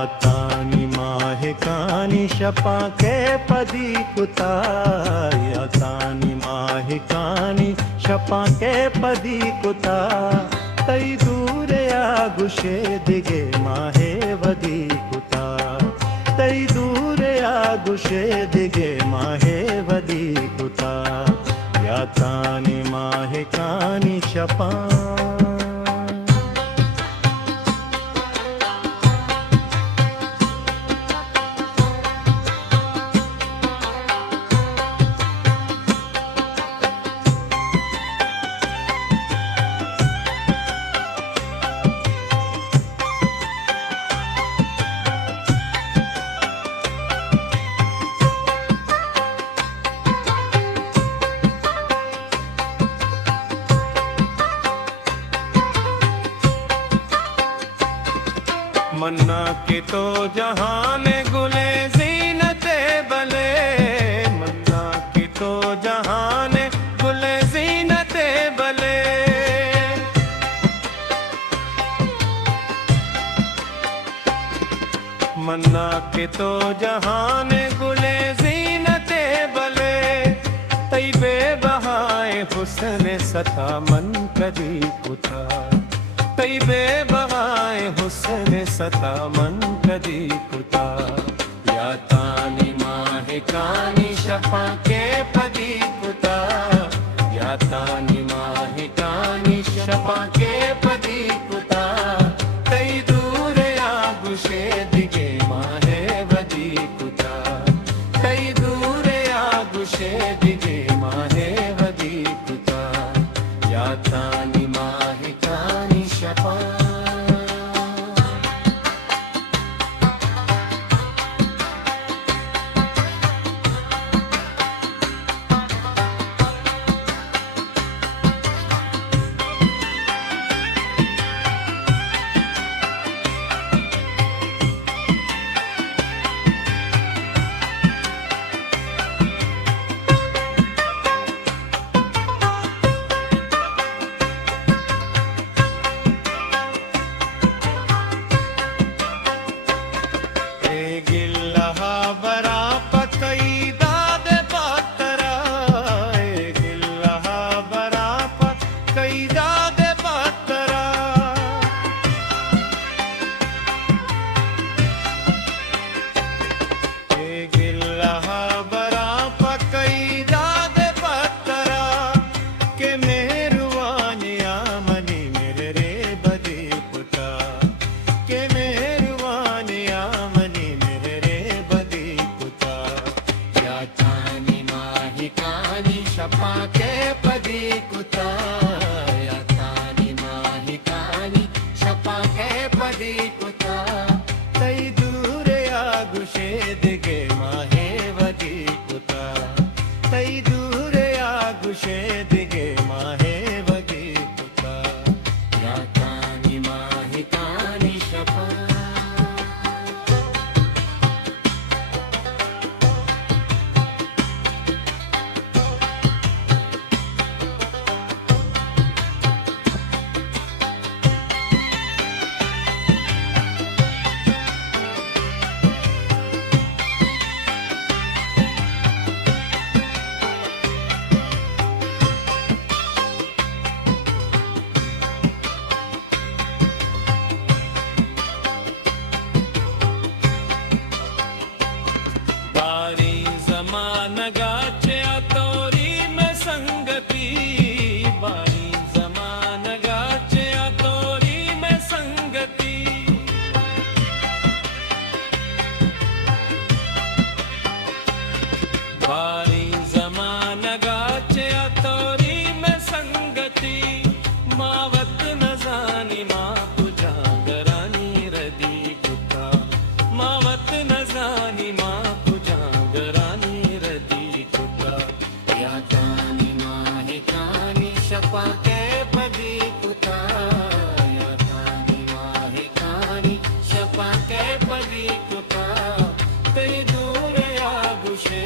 यातानि माहिकानि शपाके पदी कुता यातानि माहिकानि शपाके पदी कुता तै दूरे आगुषे दिगे माहे वदी कुता तै दूरे आगुषे दिगे माहे वदी कुता यातानि माहिकानि शपा मन्ना के तो जहान गुले ज़ीनते बले मन्ना के तो जहान गुले ज़ीनते बले मन्ना के तो जहान गुले ज़ीनते बले तैबे बहाए हुस्न सता मन कदी कुता तैबे बहाए हुस्न सता मन कदी कुता यातानि माहिकानि शपाके पदी कुता यातानि माहिकानि शपाके पदी कुता तै दूरे आगुषे दिगे माहे वदी कुता तै दूरे आगुषे दिगे माहे वदी कुता यातानि माहिकानि शपा शपाके पदी कुता यातानि माहिकानि शपाके पदी कुता तै दूरे आगुषे दिगे माहे वदी कुता तै दूरे आगुषे दिगे माहे वदी कुता यातानि माहिकानि शपा शपाके पदी कुता यातानि माहिकानि शपाके पदी कुता तै दूरे आगुषे